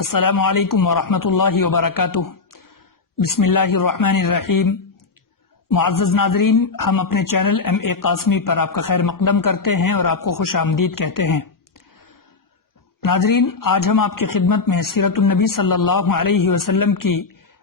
السلام علیکم ورحمۃ اللہ وبرکاتہ۔ بسم اللہ الرحمن الرحیم۔ معزز ناظرین، ہم اپنے چینل MA قاسمی پر آپ کا خیر مقدم کرتے ہیں اور آپ کو خوش آمدید کہتے ہیں۔ ناظرین، آج ہم آپ کی خدمت میں سیرت النبی صلی اللہ علیہ وسلم کی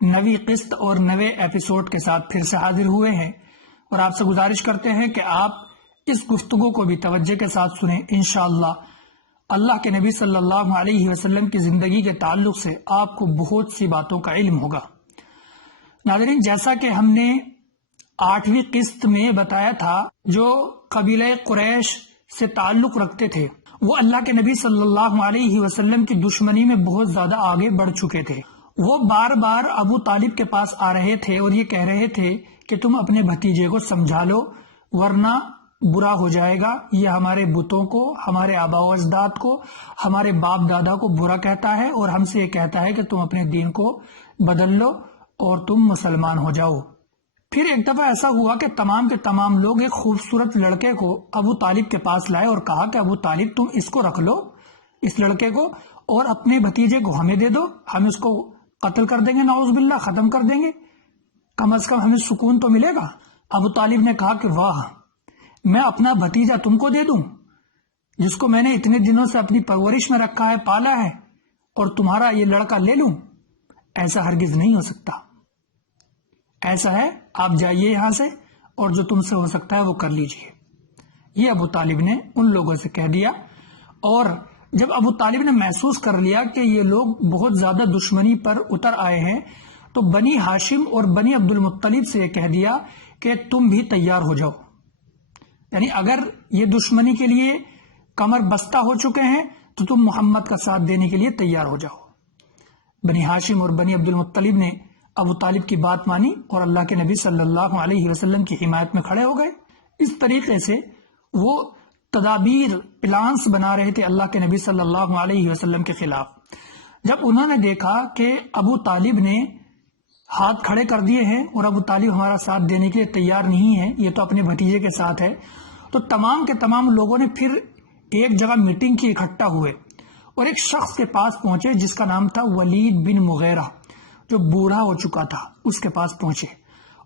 نوی قسط اور نوے ایپیسوڈ کے ساتھ پھر سے حاضر ہوئے ہیں اور آپ سے گزارش کرتے ہیں کہ آپ اس گفتگو کو بھی توجہ کے ساتھ سنیں۔ انشاءاللہ اللہ کے نبی صلی اللہ علیہ وسلم کی زندگی کے تعلق سے آپ کو بہت سی باتوں کا علم ہوگا۔ ناظرین، جیسا کہ ہم نے 8ویں قسط میں بتایا تھا، جو قبیلہ قریش سے تعلق رکھتے تھے وہ اللہ کے نبی صلی اللہ علیہ وسلم کی دشمنی میں بہت زیادہ آگے بڑھ چکے تھے۔ وہ بار بار ابو طالب کے پاس آ رہے تھے اور یہ کہہ رہے تھے کہ تم اپنے بھتیجے کو سمجھا لو ورنہ برا ہو جائے گا، یہ ہمارے بتوں کو، ہمارے آباء و اجداد کو، ہمارے باپ دادا کو برا کہتا ہے اور ہم سے یہ کہتا ہے کہ تم اپنے دین کو بدل لو اور تم مسلمان ہو جاؤ۔ پھر ایک دفعہ ایسا ہوا کہ تمام کے تمام لوگ ایک خوبصورت لڑکے کو ابو طالب کے پاس لائے اور کہا کہ ابو طالب تم اس کو رکھ لو، اس لڑکے کو، اور اپنے بھتیجے کو ہمیں دے دو، ہم اس کو قتل کر دیں گے، نعوذ باللہ، ختم کر دیں گے، کم از کم ہمیں سکون تو ملے گا۔ ابو طالب نے کہا کہ واہ، میں اپنا بھتیجا تم کو دے دوں جس کو میں نے اتنے دنوں سے اپنی پرورش میں رکھا ہے، پالا ہے، اور تمہارا یہ لڑکا لے لوں؟ ایسا ہرگز نہیں ہو سکتا۔ ایسا ہے، آپ جائیے یہاں سے اور جو تم سے ہو سکتا ہے وہ کر لیجئے۔ یہ ابو طالب نے ان لوگوں سے کہہ دیا، اور جب ابو طالب نے محسوس کر لیا کہ یہ لوگ بہت زیادہ دشمنی پر اتر آئے ہیں تو بنی ہاشم اور بنی عبد المطلب سے یہ کہہ دیا کہ تم بھی تیار ہو جاؤ، یعنی اگر یہ دشمنی کے لیے کمر بستہ ہو چکے ہیں تو تم محمد کا ساتھ دینے کے لیے تیار ہو جاؤ۔ بنی ہاشم اور بنی عبد المطلب نے ابو طالب کی بات مانی اور اللہ کے نبی صلی اللہ علیہ وسلم کی حمایت میں کھڑے ہو گئے۔ اس طریقے سے وہ تدابیر، پلانس بنا رہے تھے اللہ کے نبی صلی اللہ علیہ وسلم کے خلاف۔ جب انہوں نے دیکھا کہ ابو طالب نے ہاتھ کھڑے کر دیے ہیں اور ابو طالب ہمارا ساتھ دینے کے لیے تیار نہیں ہے، یہ تو اپنے بھتیجے کے ساتھ ہے، تو تمام کے تمام لوگوں نے پھر ایک جگہ میٹنگ کی، اکٹھا ہوئے اور ایک شخص کے پاس پہنچے جس کا نام تھا ولید بن مغیرہ، جو بوڑھا ہو چکا تھا۔ اس کے پاس پہنچے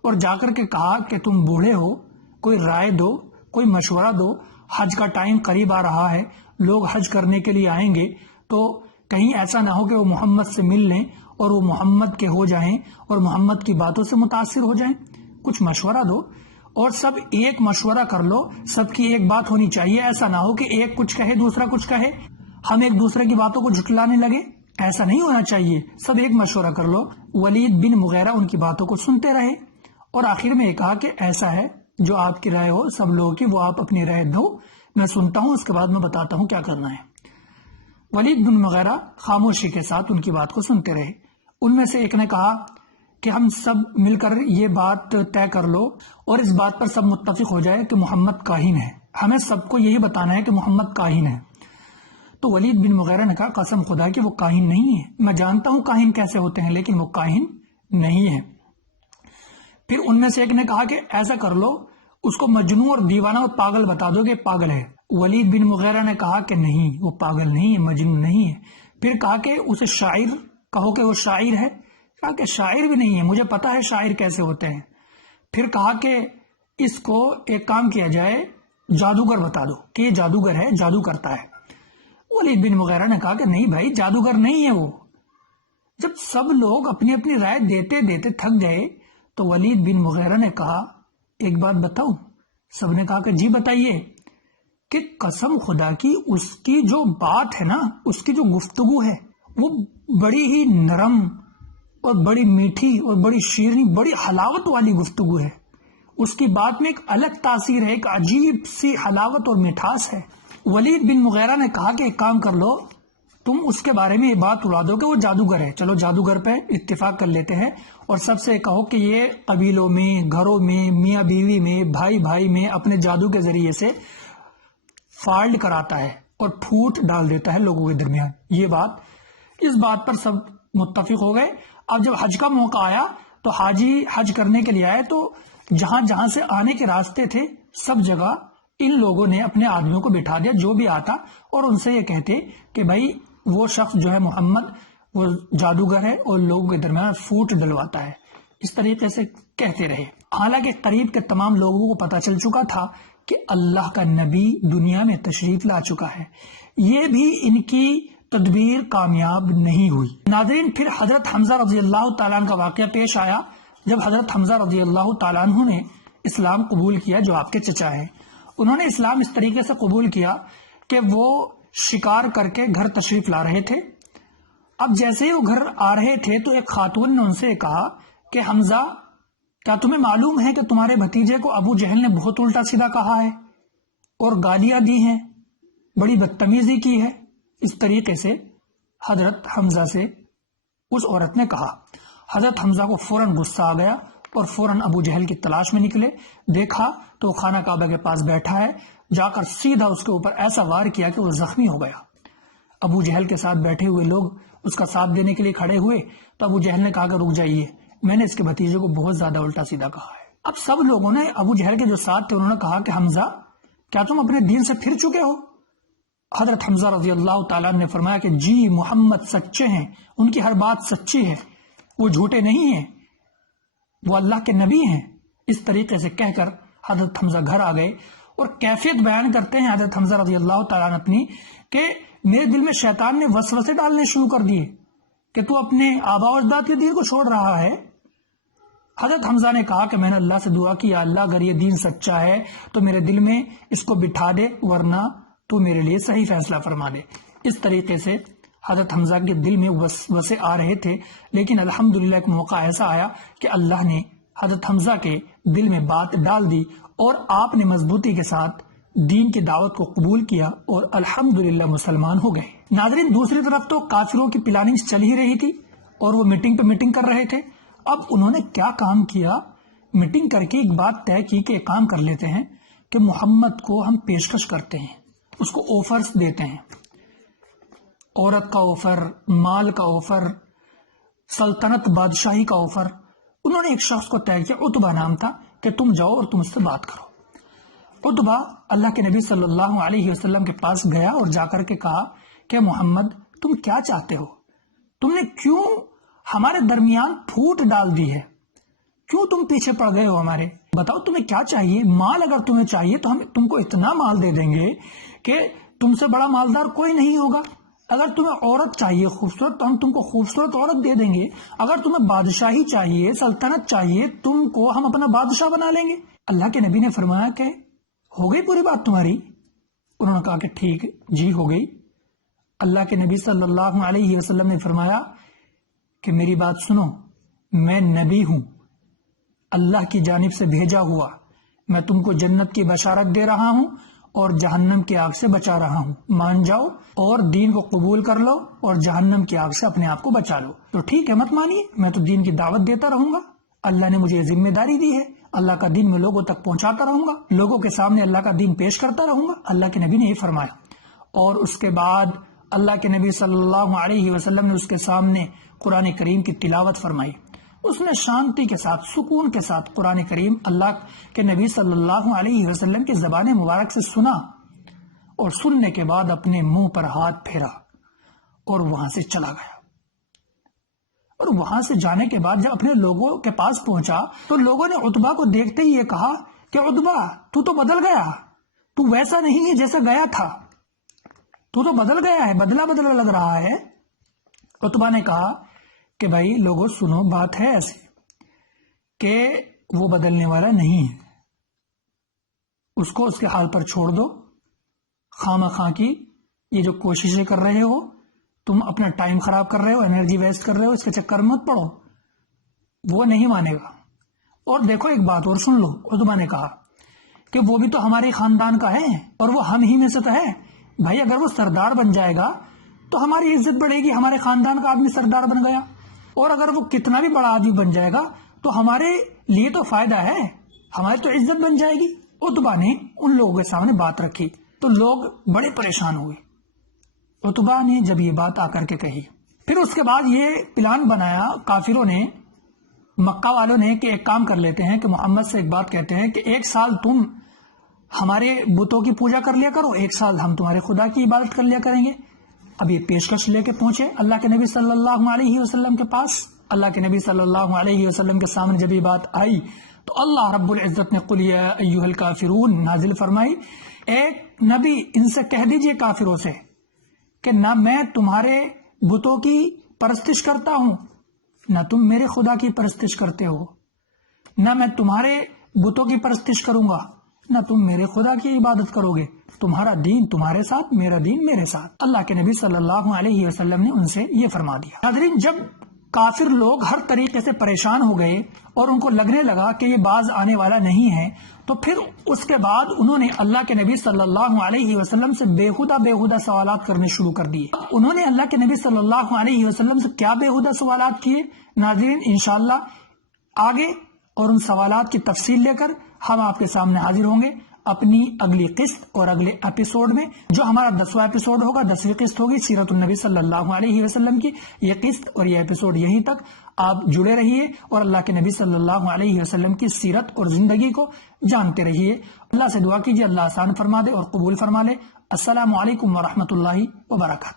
اور جا کر کے کہا کہ تم بوڑھے ہو، کوئی رائے دو، کوئی مشورہ دو، حج کا ٹائم قریب آ رہا ہے، لوگ حج کرنے کے لیے آئیں گے، تو کہیں ایسا نہ ہو کہ وہ محمد سے مل لیں اور وہ محمد کے ہو جائیں اور محمد کی باتوں سے متاثر ہو جائیں، کچھ مشورہ دو، اور سب ایک مشورہ کر لو، سب کی ایک بات ہونی چاہیے، ایسا نہ ہو کہ ایک کچھ کہے دوسرا کچھ کہے، ہم ایک دوسرے کی باتوں کو جھٹلانے لگے، ایسا نہیں ہونا چاہیے، سب ایک مشورہ کر لو۔ ولید بن مغیرہ ان کی باتوں کو سنتے رہے اور آخر میں یہ کہا کہ ایسا ہے، جو آپ کی رائے ہو سب لوگوں کی، وہ آپ اپنی رائے دو، میں سنتا ہوں، اس کے بعد میں بتاتا ہوں کیا کرنا ہے۔ ولید بن مغیرہ خاموشی کے ساتھ ان کی بات کو سنتے رہے۔ ان میں سے ایک نے کہا کہ ہم سب مل کر یہ بات طے کر لو اور اس بات پر سب متفق ہو جائے کہ محمد کاہن ہے، ہمیں سب کو یہی بتانا ہے کہ محمد کاہن ہے۔ تو ولید بن مغیرہ نے کہا قسم خدا کہ وہ کاہن نہیں ہے، میں جانتا ہوں کاہن کیسے ہوتے ہیں لیکن وہ کاہن نہیں ہے۔ پھر ان میں سے ایک نے کہا کہ ایسا کر لو، اس کو مجنون اور دیوانہ اور پاگل بتا دو کہ پاگل ہے۔ ولید بن مغیرہ نے کہا کہ نہیں، وہ پاگل نہیں ہے، مجنون نہیں ہے۔ پھر کہا کہ اسے شاعر کہو کہ وہ شاعر ہے، کہا کہ شاعر بھی نہیں ہے، مجھے پتا ہے شاعر کیسے ہوتے ہیں۔ پھر کہا کہ اس کو ایک کام کیا جائے، جادوگر بتا دو کہ یہ جادوگر ہے، جادو کرتا ہے۔ ولید بن مغیرہ نے کہا کہ نہیں بھائی، جادوگر نہیں ہے وہ۔ جب سب لوگ اپنی اپنی رائے دیتے دیتے تھک گئے تو ولید بن مغیرہ نے کہا ایک بات بتاؤ؟ سب نے کہا کہ جی بتائیے۔ کہ قسم خدا کی اس کی جو بات ہے نا، اس کی جو گفتگو ہے وہ بڑی ہی نرم اور بڑی میٹھی اور بڑی شیریں، بڑی حلاوت والی گفتگو ہے، اس کی بات میں ایک الگ تاثیر ہے، ایک عجیب سی حلاوت اور مٹھاس ہے۔ ولید بن مغیرہ نے کہا کہ ایک کام کر لو، تم اس کے بارے میں یہ بات اڑا دو کہ وہ جادوگر ہے، چلو جادوگر پہ اتفاق کر لیتے ہیں، اور سب سے کہو کہ یہ قبیلوں میں، گھروں میں، میاں بیوی میں، بھائی بھائی میں اپنے جادو کے ذریعے سے فالٹ کراتا ہے اور پھوٹ ڈال دیتا ہے لوگوں کے درمیان۔ یہ بات، اس بات پر سب متفق ہو گئے۔ اب جب حج کا موقع آیا تو حاجی حج کرنے کے لیے آئے تو جہاں جہاں سے آنے کے راستے تھے سب جگہ ان لوگوں نے اپنے آدمیوں کو بٹھا دیا جو بھی آتا، اور ان سے یہ کہتے کہ بھائی وہ شخص جو ہے محمد، وہ جادوگر ہے اور لوگوں کے درمیان فوٹ ڈلواتا ہے، اس طریقے سے کہتے رہے۔ حالانکہ قریب کے تمام لوگوں کو پتہ چل چکا تھا کہ اللہ کا نبی دنیا میں تشریف لا چکا ہے، یہ بھی ان کی تدبیر کامیاب نہیں ہوئی۔ ناظرین، پھر حضرت حمزہ رضی اللہ تعالیٰ عنہ کا واقعہ پیش آیا جب حضرت حمزہ رضی اللہ تعالیٰ عنہ نے اسلام قبول کیا، جو آپ کے چچا ہیں۔ انہوں نے اسلام اس طریقے سے قبول کیا کہ وہ شکار کر کے گھر تشریف لا رہے تھے۔ اب جیسے ہی وہ گھر آ رہے تھے تو ایک خاتون نے ان سے کہا کہ حمزہ، کیا تمہیں معلوم ہے کہ تمہارے بھتیجے کو ابو جہل نے بہت الٹا سیدھا کہا ہے اور گالیاں دی ہیں، بڑی بدتمیزی کی ہے؟ اس طریقے سے حضرت حمزہ سے اس عورت نے کہا۔ حضرت حمزہ کو فوراً غصہ آ گیا اور فوراً ابو جہل کی تلاش میں نکلے۔ دیکھا تو وہ خانہ کعبہ کے پاس بیٹھا ہے، جا کر سیدھا اس کے اوپر ایسا وار کیا کہ وہ زخمی ہو گیا۔ ابو جہل کے ساتھ بیٹھے ہوئے لوگ اس کا ساتھ دینے کے لیے کھڑے ہوئے تو ابو جہل نے کہا کہ رک جائیے، میں نے اس کے بھتیجے کو بہت زیادہ الٹا سیدھا کہا ہے۔ اب سب لوگوں نے، ابو جہل کے جو ساتھ تھے، انہوں نے کہا کہ حمزہ، کیا تم اپنے دین سے پھر چکے ہو؟ حضرت حمزہ رضی اللہ تعالیٰ نے فرمایا کہ جی، محمد سچے ہیں، ان کی ہر بات سچی ہے، وہ جھوٹے نہیں ہیں، وہ اللہ کے نبی ہیں۔ اس طریقے سے کہہ کر حضرت حمزہ گھر آ گئے اور کیفیت بیان کرتے ہیں حضرت حمزہ رضی اللہ تعالیٰ عنہ اپنی کہ میرے دل میں شیطان نے وسوسے ڈالنے شروع کر دیے کہ تو اپنے آباء و اجداد کے دین کو چھوڑ رہا ہے۔ حضرت حمزہ نے کہا کہ میں نے اللہ سے دعا کی، یا اللہ اگر یہ دین سچا ہے تو میرے دل میں اس کو بٹھا دے، ورنہ تو میرے لیے صحیح فیصلہ فرما دے۔ اس طریقے سے حضرت حمزہ کے دل میں وسوسے آ رہے تھے، لیکن الحمدللہ ایک موقع ایسا آیا کہ اللہ نے حضرت حمزہ کے دل میں بات ڈال دی اور آپ نے مضبوطی کے ساتھ دین کی دعوت کو قبول کیا اور الحمدللہ مسلمان ہو گئے۔ ناظرین، دوسری طرف تو کافروں کی پلاننگ چل ہی رہی تھی اور وہ میٹنگ پہ میٹنگ کر رہے تھے۔ اب انہوں نے کیا کام کیا، میٹنگ کر کے ایک بات طے کی کہ ایک کام کر لیتے ہیں کہ محمد کو ہم پیشکش کرتے ہیں، اس کو آفرز دیتے ہیں، عورت کا آفر، مال کا آفر، سلطنت بادشاہی کا آفر۔ انہوں نے ایک شخص کو طے کیا، عتبہ نام تھا، کہ تم جاؤ اور تم اس سے بات کرو۔ عتبہ اللہ کے نبی صلی اللہ علیہ وسلم کے پاس گیا اور جا کر کے کہا کہ محمد، تم کیا چاہتے ہو؟ تم نے کیوں ہمارے درمیان پھوٹ ڈال دی ہے؟ کیوں تم پیچھے پڑ گئے ہو ہمارے؟ بتاؤ تمہیں کیا چاہیے؟ مال اگر تمہیں چاہیے تو ہم تم کو اتنا مال دے دیں گے کہ تم سے بڑا مالدار کوئی نہیں ہوگا۔ اگر تمہیں عورت چاہیے خوبصورت تو ہم تم کو خوبصورت عورت دے دیں گے۔ اگر تمہیں بادشاہی چاہیے، سلطنت چاہیے، تم کو ہم اپنا بادشاہ بنا لیں گے۔ اللہ کے نبی نے فرمایا کہ ہو گئی پوری بات تمہاری؟ انہوں نے کہا کہ ٹھیک جی ہو گئی۔ اللہ کے نبی صلی اللہ علیہ وسلم نے فرمایا کہ میری بات سنو، میں نبی ہوں، اللہ کی جانب سے بھیجا ہوا، میں تم کو جنت کی بشارت دے رہا ہوں اور جہنم کی آگ سے بچا رہا ہوں۔ مان جاؤ اور دین کو قبول کر لو اور جہنم کی آگ سے اپنے آپ کو بچا لو۔ تو ٹھیک ہے، مت مانیے، میں تو دین کی دعوت دیتا رہوں گا، اللہ نے مجھے ذمہ داری دی ہے، اللہ کا دین میں لوگوں تک پہنچاتا رہوں گا، لوگوں کے سامنے اللہ کا دین پیش کرتا رہوں گا۔ اللہ کے نبی نے یہ فرمایا، اور اس کے بعد اللہ کے نبی صلی اللہ علیہ وسلم نے اس کے سامنے قرآن کریم کی تلاوت فرمائی۔ اس نے شانتی کے ساتھ، سکون کے ساتھ قرآن کریم اللہ کے نبی صلی اللہ علیہ وسلم کی زبان مبارک سے سنا اور سننے کے بعد اپنے منہ پر ہاتھ پھیرا اور وہاں سے چلا گیا۔ اور وہاں سے جانے کے بعد جب اپنے لوگوں کے پاس پہنچا تو لوگوں نے عتبہ کو دیکھتے ہی یہ کہا کہ عتبہ، تو بدل گیا، تو ویسا نہیں ہے جیسا گیا تھا، تو بدل گیا ہے، بدلا بدلا لگ رہا ہے۔ عتبہ نے کہا کہ بھائی لوگوں سنو، بات ہے ایسی کہ وہ بدلنے والا نہیں ہے، اس کو اس کے حال پر چھوڑ دو، خواہ کی یہ جو کوششیں کر رہے ہو، تم اپنا ٹائم خراب کر رہے ہو، انرجی ویسٹ کر رہے ہو، اس کے چکر میں مت پڑو، وہ نہیں مانے گا۔ اور دیکھو ایک بات اور سن لو، عتبہ نے کہا کہ وہ بھی تو ہمارے خاندان کا ہے اور وہ ہم ہی میں سے تو ہے، بھائی اگر وہ سردار بن جائے گا تو ہماری عزت بڑھے گی، ہمارے خاندان کا آدمی سردار بن گیا، اور اگر وہ کتنا بھی بڑا آدمی بن جائے گا تو ہمارے لیے تو فائدہ ہے، ہماری تو عزت بن جائے گی۔ عتبہ نے ان لوگوں کے سامنے بات رکھی تو لوگ بڑے پریشان ہوئے۔ عتبہ نے جب یہ بات آ کر کے کہی، پھر اس کے بعد یہ پلان بنایا کافروں نے، مکہ والوں نے، کہ ایک کام کر لیتے ہیں کہ محمد سے ایک بات کہتے ہیں کہ ایک سال تم ہمارے بتوں کی پوجا کر لیا کرو، ایک سال ہم تمہارے خدا کی عبادت کر لیا کریں گے۔ اب یہ پیشکش لے کے پہنچے اللہ کے نبی صلی اللہ علیہ وسلم کے پاس. اللہ کے نبی صلی اللہ علیہ وسلم کے سامنے جب یہ بات آئی تو اللہ رب العزت نے قل یا ایھا الکافرون نازل فرمائی. ایک نبی ان سے کہہ دیجئے کافروں سے کہ نہ میں تمہارے بتوں کی پرستش کرتا ہوں نہ تم میرے خدا کی پرستش کرتے ہو، نہ میں تمہارے بتوں کی پرستش کروں گا نہ تم میرے خدا کی عبادت کرو گے. تمہارا دین تمہارے ساتھ، میرا دین میرے ساتھ. اللہ کے نبی صلی اللہ علیہ وسلم نے ان سے یہ فرما دیا. ناظرین، جب کافر لوگ ہر طریقے سے پریشان ہو گئے اور ان کو لگنے لگا کہ یہ باز آنے والا نہیں ہے، تو پھر اس کے بعد انہوں نے اللہ کے نبی صلی اللہ علیہ وسلم سے بیہودہ سوالات کرنے شروع کر دیے. انہوں نے اللہ کے نبی صلی اللہ علیہ وسلم سے کیا بیہودہ سوالات کیے ناظرین، انشاءاللہ آگے اور ان سوالات کی تفصیل لے کر ہم آپ کے سامنے حاضر ہوں گے اپنی اگلی قسط اور اگلے ایپیسوڈ میں، جو ہمارا 10واں ایپیسوڈ ہوگا، 10ویں قسط ہوگی سیرت النبی صلی اللہ علیہ وسلم کی. یہ قسط اور یہ ایپیسوڈ یہیں تک. آپ جڑے رہیے اور اللہ کے نبی صلی اللہ علیہ وسلم کی سیرت اور زندگی کو جانتے رہیے. اللہ سے دعا کیجیے اللہ آسان فرما دے اور قبول فرما لے. السلام علیکم ورحمۃ اللہ وبرکاتہ.